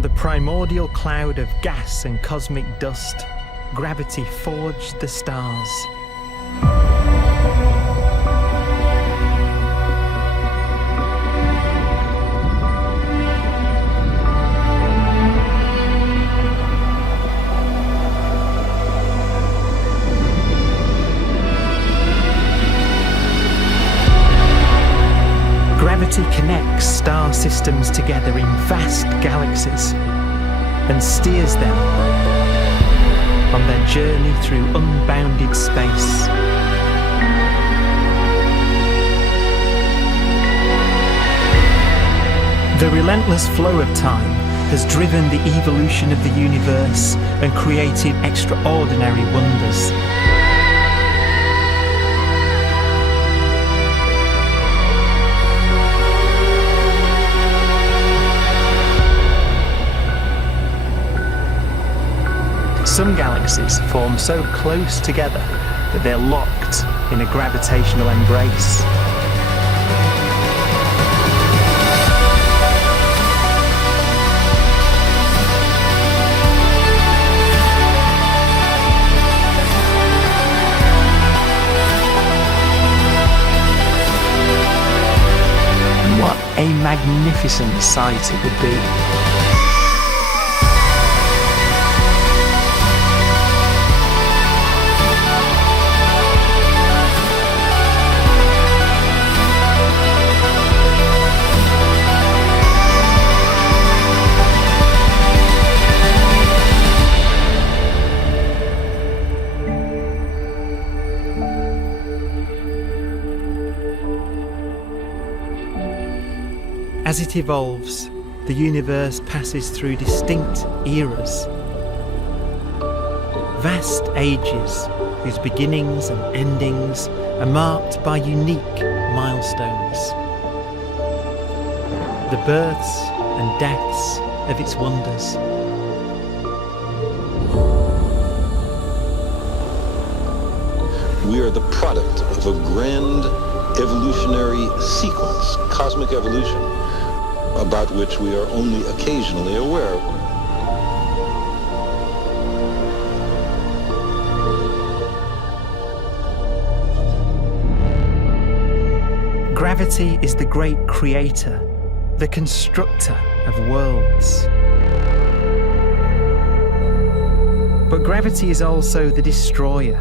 From the primordial cloud of gas and cosmic dust, gravity forged the stars. Gravity connects star systems together in vast galaxies and steers them on their journey through unbounded space. The relentless flow of time has driven the evolution of the universe and created extraordinary wonders. Some galaxies form so close together that they're locked in a gravitational embrace. What a magnificent sight it would be. As it evolves, the universe passes through distinct eras. Vast ages whose beginnings and endings are marked by unique milestones. The births and deaths of its wonders. We are the product of a grand evolutionary sequence, cosmic evolution, about which we are only occasionally aware. Gravity is the great creator, the constructor of worlds. But gravity is also the destroyer,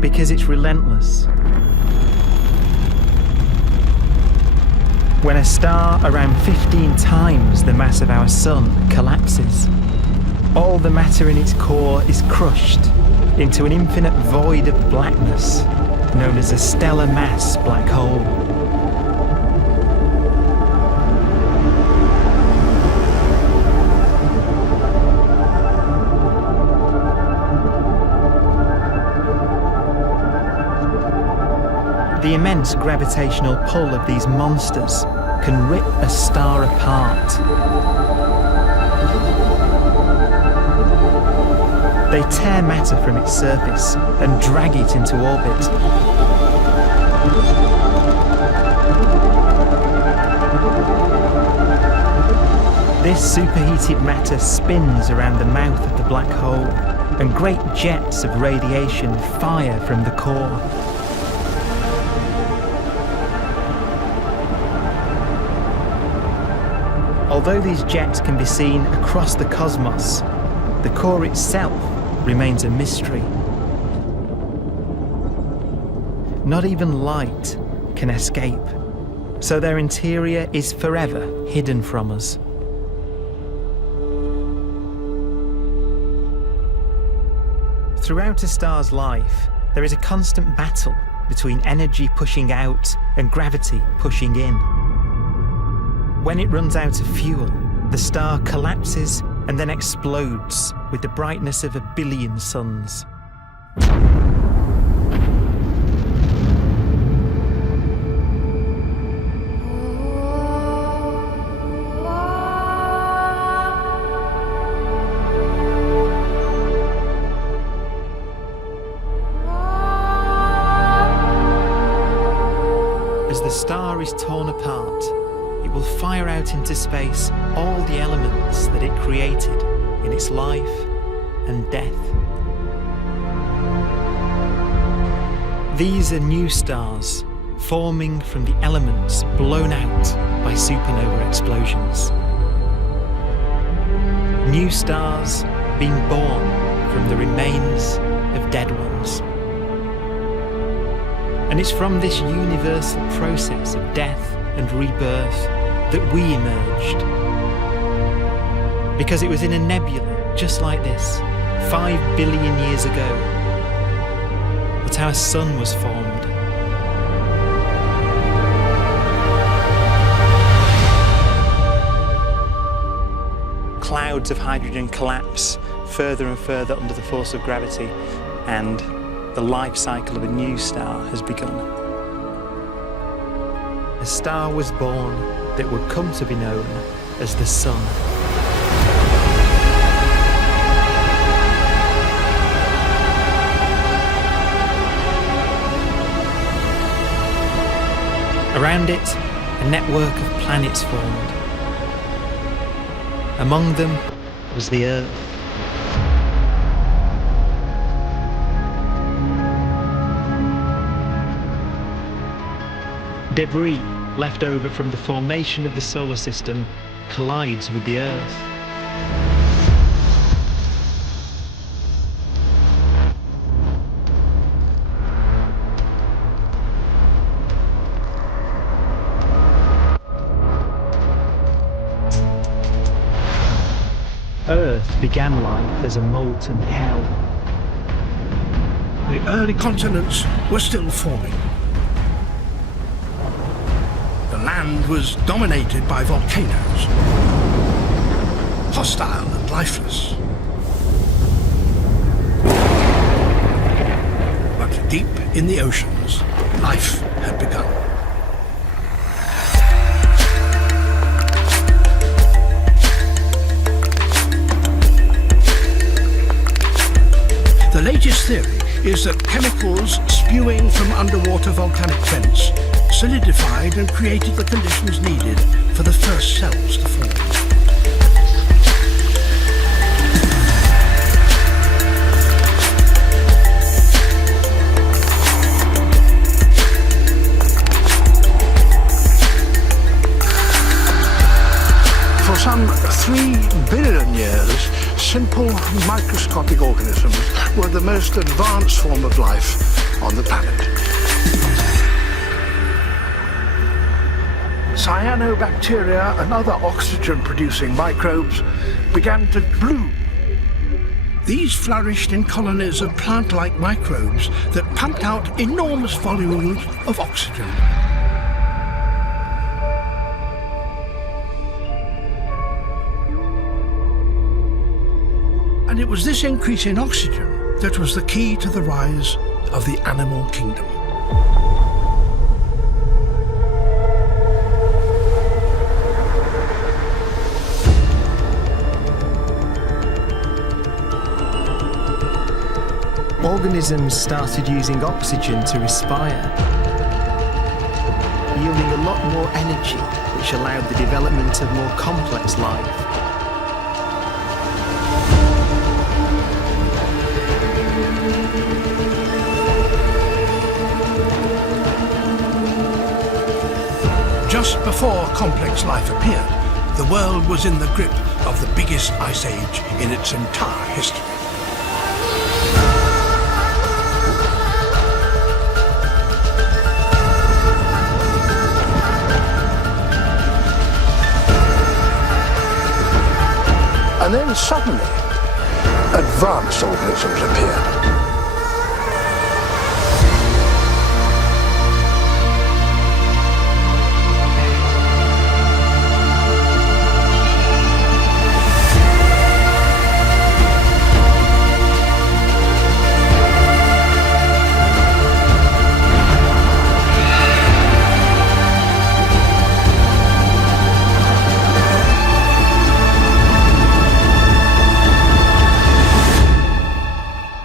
because it's relentless. When a star around 15 times the mass of our sun collapses, all the matter in its core is crushed into an infinite void of blackness known as a stellar mass black hole. The immense gravitational pull of these monsters can rip a star apart. They tear matter from its surface and drag it into orbit. This superheated matter spins around the mouth of the black hole, and great jets of radiation fire from the core. Although these jets can be seen across the cosmos, the core itself remains a mystery. Not even light can escape, so their interior is forever hidden from us. Throughout a star's life, there is a constant battle between energy pushing out and gravity pushing in. When it runs out of fuel, the star collapses and then explodes with the brightness of 1 billion suns. As the star is torn apart, it will fire fire out into space all the elements that it created in its life and death. These are new stars forming from the elements blown out by supernova explosions. New stars being born from the remains of dead ones. And it's from this universal process of death and rebirth that we emerged. Because it was in a nebula just like this, 5 billion years ago, that our sun was formed. Clouds of hydrogen collapse further and further under the force of gravity, and the life cycle of a new star has begun. A star was born that would come to be known as the Sun. Around it, a network of planets formed. Among them was the Earth. Debris left over from the formation of the solar system collides with the Earth. Earth began life as a molten hell. The early continents were still forming. The land was dominated by volcanoes, hostile and lifeless. But deep in the oceans, life had begun. The latest theory is that chemicals spewing from underwater volcanic vents solidified and created the conditions needed for the first cells to form. For some 3 billion years, simple microscopic organisms were the most advanced form of life on the planet. Cyanobacteria and other oxygen-producing microbes began to bloom. These flourished in colonies of plant-like microbes that pumped out enormous volumes of oxygen. And it was this increase in oxygen that was the key to the rise of the animal kingdom. Organisms started using oxygen to respire, yielding a lot more energy, which allowed the development of more complex life. Just before complex life appeared, the world was in the grip of the biggest ice age in its entire history. And then suddenly, advanced organisms appeared.